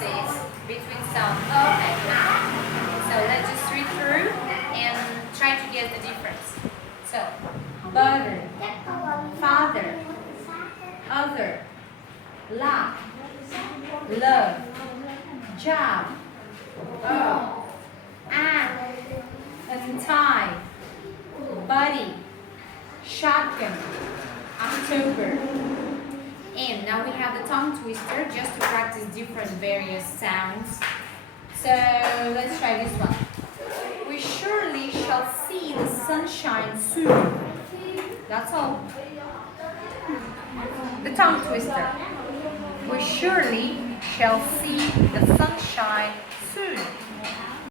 differences between sound O and A. So let's just read through and try to get the difference. So, butter, father, other, laugh, love, job, untie, buddy, shotgun, October. And now we have the tongue twister just to practice different various sounds. So let's try this one. We surely shall see the sunshine soon. That's all. The tongue twister. We surely shall see the sunshine soon.